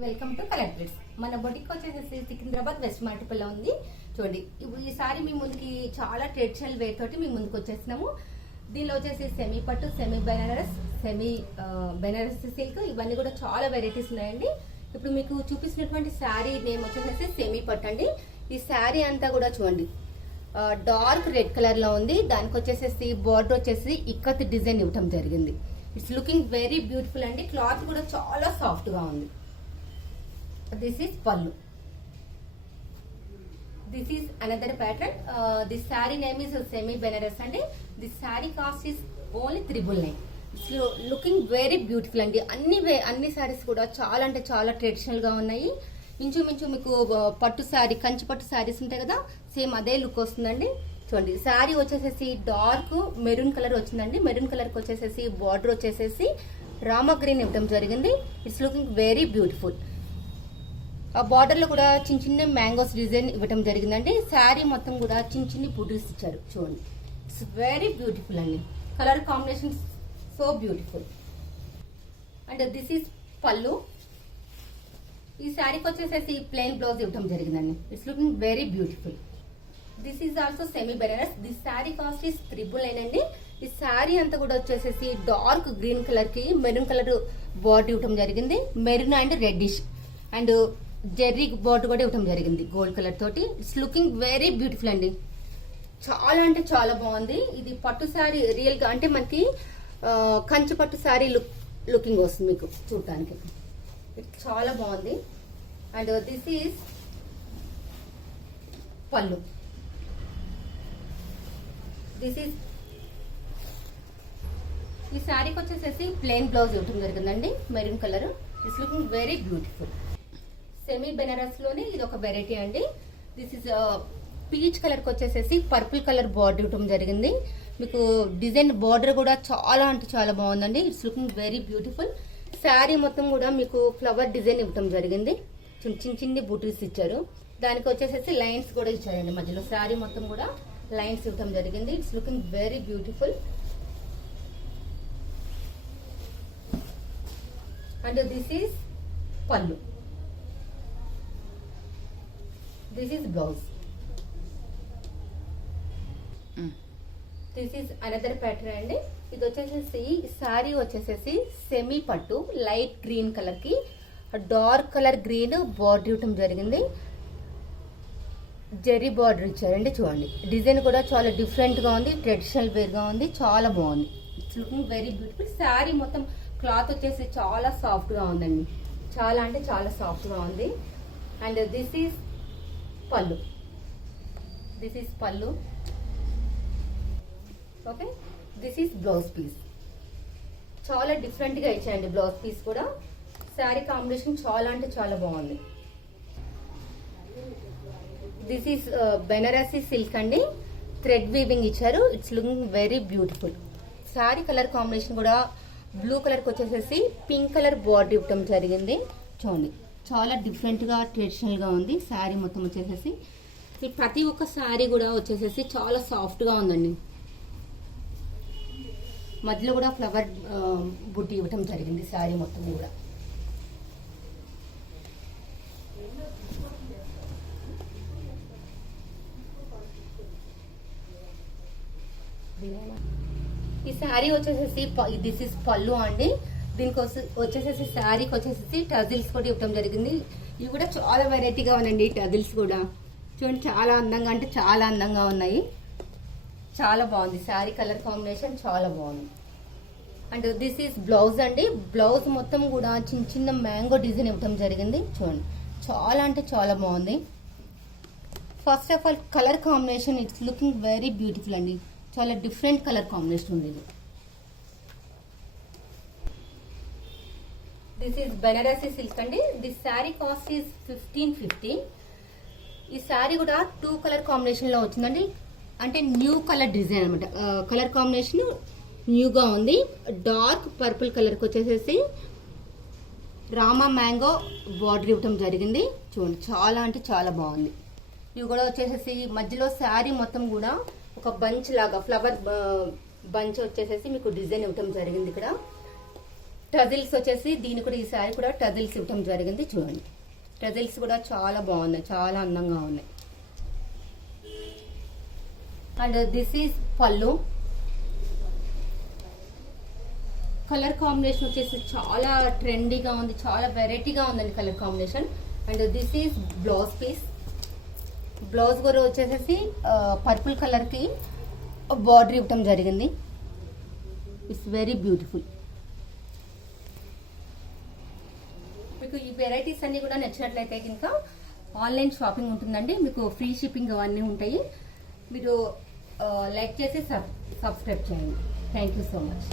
Welcome to collectorates. మన boutique వచ్చేసి Secunderabad west మార్టిపల్లో ఉంది. చూడండి, ఇప్పుడు ఈసారి మీ ముందుకి చాలా ట్రెడిషనల్ వేర్ తోటి మీ ముందుకు వచ్చేస్తున్నాము. దీనిలో వచ్చేసి సెమీ పట్టు, semi Banaras, semi Banaras silk, ఇవన్నీ కూడా చాలా వెరైటీస్ ఉన్నాయండి. ఇప్పుడు మీకు చూపిస్తున్నటువంటి శారీ నేమ్ వచ్చేసి సెమీ పట్టు అండి. ఈ శారీ అంతా కూడా చూడండి డార్క్ రెడ్ కలర్ లో ఉంది. దానికి వచ్చేసి బార్డర్ వచ్చేసి ఇక్కత్ డిజైన్ ఇవ్వటం జరిగింది. ఇట్స్ లుకింగ్ వెరీ బ్యూటిఫుల్ అండి. క్లాత్ కూడా చాలా సాఫ్ట్ గా ఉంది. This is pallu. This is another pattern. This saree name is semi benaras and this saree cost is only 999. It's looking very beautiful అండి. అన్ని సారీస్ కూడా చాలా అంటే చాలా ట్రెడిషనల్ గా ఉన్నాయి. ఇంచుమించు మీకు పట్టు శారీ, కంచి పట్టు శారీస్ ఉంటాయి కదా, సేమ్ అదే లుక్ వస్తుందండి. చూడండి, శారీ వచ్చేసేసి డార్క్ మెరూన్ కలర్ వచ్చిందండి. మెరూన్ కలర్ కి వచ్చేసేసి బార్డర్ వచ్చేసేసి రామా గ్రీన్ ఇవ్వడం జరిగింది. It's looking very beautiful. ఆ బార్డర్ లో కూడా చిన్న చిన్న మ్యాంగోస్ డిజైన్ ఇవ్వడం జరిగిందండి. శారీ మొత్తం కూడా చిన్న చిన్న బుటీస్ ఇచ్చారు. చూడండి, ఇట్స్ వెరీ బ్యూటిఫుల్ అండి. Colour combination so beautiful. And this is pallu. ఈ శారీకి వచ్చేసేసి ప్లెయిన్ బ్లౌజ్ ఇవ్వడం జరిగిందండి. It's looking very beautiful. This is also semi Banaras. This sari cost is 999 అండి. ఈ శారీ అంతా కూడా వచ్చేసేసి డార్క్ గ్రీన్ కలర్ కి మెరూన్ కలర్ బార్డర్ ఇవ్వడం జరిగింది. Maroon and reddish and zari border కూడా ఇవ్వడం జరిగింది గోల్డ్ కలర్ తోటి. ఇట్స్ లుకింగ్ వెరీ బ్యూటిఫుల్ అండి. చాలా అంటే చాలా బాగుంది. ఇది పట్టు శారీ రియల్ గా అంటే మనకి కంచి పట్టు శారీ లుకింగ్ వస్తుంది మీకు చూడటానికి. చాలా బాగుంది. And this is pallu. This is ఈ శారీకి వచ్చేసేసి ప్లెయిన్ బ్లౌజ్ ఇవ్వడం జరిగిందండి, maroon colour. It's looking very beautiful. Semi Banaras లోనే ఇది ఒక వెరైటీ అండి. దిస్ ఇస్ పీచ్ కలర్ కి వచ్చేసేసి పర్పుల్ కలర్ బార్డర్ ఇవ్వడం జరిగింది. మీకు డిజైన్ బార్డర్ కూడా చాలా అంటే చాలా బాగుందండి. It's looking very beautiful. Sari మొత్తం కూడా మీకు ఫ్లవర్ డిజైన్ ఇవ్వడం జరిగింది. చిన్న చిన్న బూటీస్ ఇచ్చారు. దానికి వచ్చేసేసి లైన్స్ కూడా ఇచ్చారండి మధ్యలో. శారీ మొత్తం కూడా లైన్స్ ఇవ్వడం జరిగింది. It's looking very beautiful. And this is pallu. This is blouse. This is another pattern అండి. ఇది వచ్చేసేసి శారీ వచ్చేసేసి సెమీ పట్టు లైట్ గ్రీన్ కలర్ కి డార్క్ కలర్ గ్రీన్ బార్డర్ ఇవ్వటం జరిగింది. జెర్రీ బార్డర్ ఇచ్చారండి. చూడండి, డిజైన్ కూడా చాలా డిఫరెంట్ గా ఉంది. ట్రెడిషనల్ వేర్ గా ఉంది. చాలా బాగుంది. It's looking very beautiful. Sari మొత్తం క్లాత్ వచ్చేసి చాలా సాఫ్ట్ గా ఉందండి. చాలా అంటే చాలా సాఫ్ట్ గా ఉంది. And this is pallu. This is pallu. Okay, this is blouse piece. చాలా డిఫరెంట్ గా ఇచ్చాయండి బ్లౌజ్ పీస్ కూడా. శారీ కాంబినేషన్ చాలా అంటే చాలా బాగుంది. దిస్ ఈస్ బెనారసీ సిల్క్ అండి. థ్రెడ్ వీవింగ్ ఇచ్చారు. It's looking very beautiful. Sari colour combination కూడా బ్లూ కలర్ కి వచ్చేసేసి పింక్ కలర్ బార్డర్ ఇవ్వటం జరిగింది. చూడండి, చాలా డిఫరెంట్ గా ట్రెడిషనల్ గా ఉంది. శారీ మొత్తం వచ్చేసేసి ప్రతి ఒక్క శారీ కూడా వచ్చేసేసి చాలా సాఫ్ట్ గా ఉందండి. మధ్యలో కూడా ఫ్లవర్ బుట్టి ఇవ్వటం జరిగింది శారీ మొత్తం కూడా. ఈ శారీ వచ్చేసేసి దిస్ ఇస్ పల్లు అండి. దీనికి వచ్చేసేసి శారీకి వచ్చేసేసి టజిల్స్ కూడా ఇవ్వడం జరిగింది. ఇవి కూడా చాలా వెరైటీగా ఉన్నాయండి. టజిల్స్ కూడా చూడండి, చాలా అందంగా అంటే చాలా అందంగా ఉన్నాయి. చాలా బాగుంది. శారీ కలర్ కాంబినేషన్ చాలా బాగుంది. అండ్ దిస్ ఈస్ బ్లౌజ్ అండి. బ్లౌజ్ మొత్తం కూడా చిన్న చిన్న మ్యాంగో డిజైన్ ఇవ్వడం జరిగింది. చూడండి, చాలా అంటే చాలా బాగుంది. First of all colour combination it's looking very beautiful అండి. చాలా డిఫరెంట్ కలర్ కాంబినేషన్ ఉంది. దిస్ ఈస్ బెనారసీ సిల్క్ అండి. This sari cost is 1550. ఈ శారీ కూడా 2 కలర్ కాంబినేషన్ లో వచ్చిందండి. అంటే న్యూ కలర్ డిజైన్ అనమాట. కలర్ కాంబినేషన్ న్యూగా ఉంది. డార్క్ పర్పుల్ కలర్ కి వచ్చేసేసి రామా మ్యాంగో బార్డర్ ఇవ్వటం జరిగింది. చూడండి, చాలా అంటే చాలా బాగుంది. ఇవి కూడా వచ్చేసేసి మధ్యలో శారీ మొత్తం కూడా ఒక బంచ్ లాగా ఫ్లవర్ బంచ్ వచ్చేసేసి మీకు డిజైన్ ఇవ్వటం జరిగింది ఇక్కడ. టజిల్స్ వచ్చేసి దీని కూడా ఈ శారీ కూడా టజిల్స్ ఇవ్వటం జరిగింది. చూడండి టజిల్స్ కూడా చాలా బాగున్నాయి, చాలా అందంగా ఉన్నాయి. అండ్ దిస్ ఈజ్ పళ్ళు. కలర్ కాంబినేషన్ వచ్చేసి చాలా ట్రెండీగా ఉంది, చాలా వెరైటీగా ఉందండి colour combination. And this is blouse piece. Blouse కూడా వచ్చేసేసి పర్పుల్ కలర్ కి బార్డర్ ఇవ్వటం జరిగింది. It's very beautiful. మీకు ఈ వెరైటీస్ అన్ని కూడా నచ్చినట్లయితే కనుక ఆన్లైన్ షాపింగ్ ఉంటుందండి. మీకు ఫ్రీ షిప్పింగ్ అవన్నీ ఉంటాయి. మీరు లైక్ చేసి సబ్స్క్రైబ్ చేయండి. Thank you so much.